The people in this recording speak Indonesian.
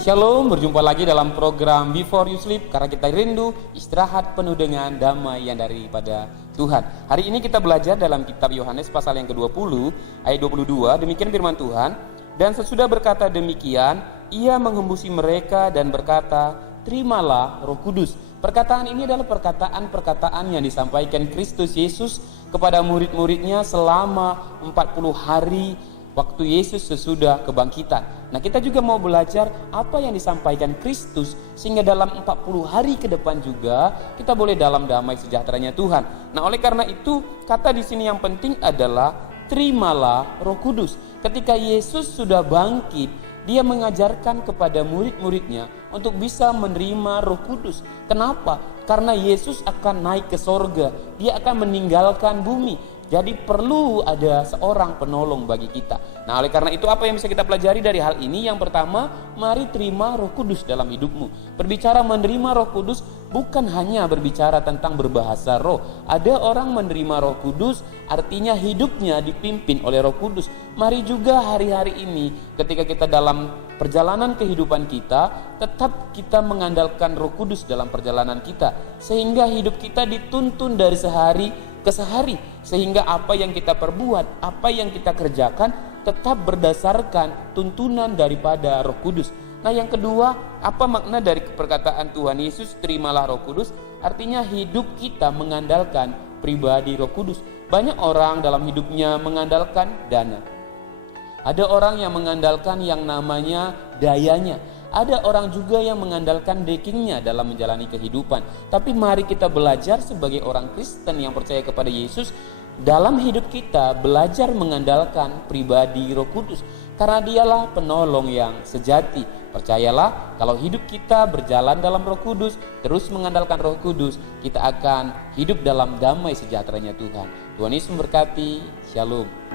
Shalom, berjumpa lagi dalam program Before You Sleep, karena kita rindu istirahat penuh dengan damai yang daripada Tuhan. Hari ini kita belajar dalam kitab Yohanes pasal yang ke-20 ayat 22. Demikian firman Tuhan. Dan sesudah berkata demikian, ia menghembusi mereka dan berkata, terimalah Roh Kudus. Perkataan ini adalah perkataan yang disampaikan Kristus Yesus kepada murid-muridnya selama 40 hari waktu Yesus sesudah kebangkitan. Nah, kita juga mau belajar apa yang disampaikan Kristus sehingga dalam 40 hari ke depan juga kita boleh dalam damai sejahteranya Tuhan. Nah, oleh karena itu kata di sini yang penting adalah terimalah Roh Kudus. Ketika Yesus sudah bangkit, dia mengajarkan kepada murid-muridnya untuk bisa menerima Roh Kudus. Kenapa? Karena Yesus akan naik ke sorga. Dia akan meninggalkan bumi. Jadi perlu ada seorang penolong bagi kita. Nah, oleh karena itu apa yang bisa kita pelajari dari hal ini? Yang pertama, mari terima Roh Kudus dalam hidupmu. Berbicara menerima Roh Kudus bukan hanya berbicara tentang berbahasa roh. Ada orang menerima Roh Kudus artinya hidupnya dipimpin oleh Roh Kudus. Mari juga hari-hari ini ketika kita dalam perjalanan kehidupan kita, tetap kita mengandalkan Roh Kudus dalam perjalanan kita, sehingga hidup kita dituntun dari sehari ke sehari, sehingga apa yang kita perbuat, apa yang kita kerjakan tetap berdasarkan tuntunan daripada Roh Kudus. Nah, yang kedua, apa makna dari perkataan Tuhan Yesus terimalah Roh Kudus? Artinya hidup kita mengandalkan pribadi Roh Kudus. Banyak orang dalam hidupnya mengandalkan dana. Ada orang yang mengandalkan yang namanya dayanya. Ada orang juga yang mengandalkan backingnya dalam menjalani kehidupan. Tapi mari kita belajar sebagai orang Kristen yang percaya kepada Yesus, dalam hidup kita belajar mengandalkan pribadi Roh Kudus, karena dialah penolong yang sejati. Percayalah, kalau hidup kita berjalan dalam Roh Kudus, terus mengandalkan Roh Kudus, kita akan hidup dalam damai sejahteranya Tuhan. Tuhan Yesus memberkati. Shalom.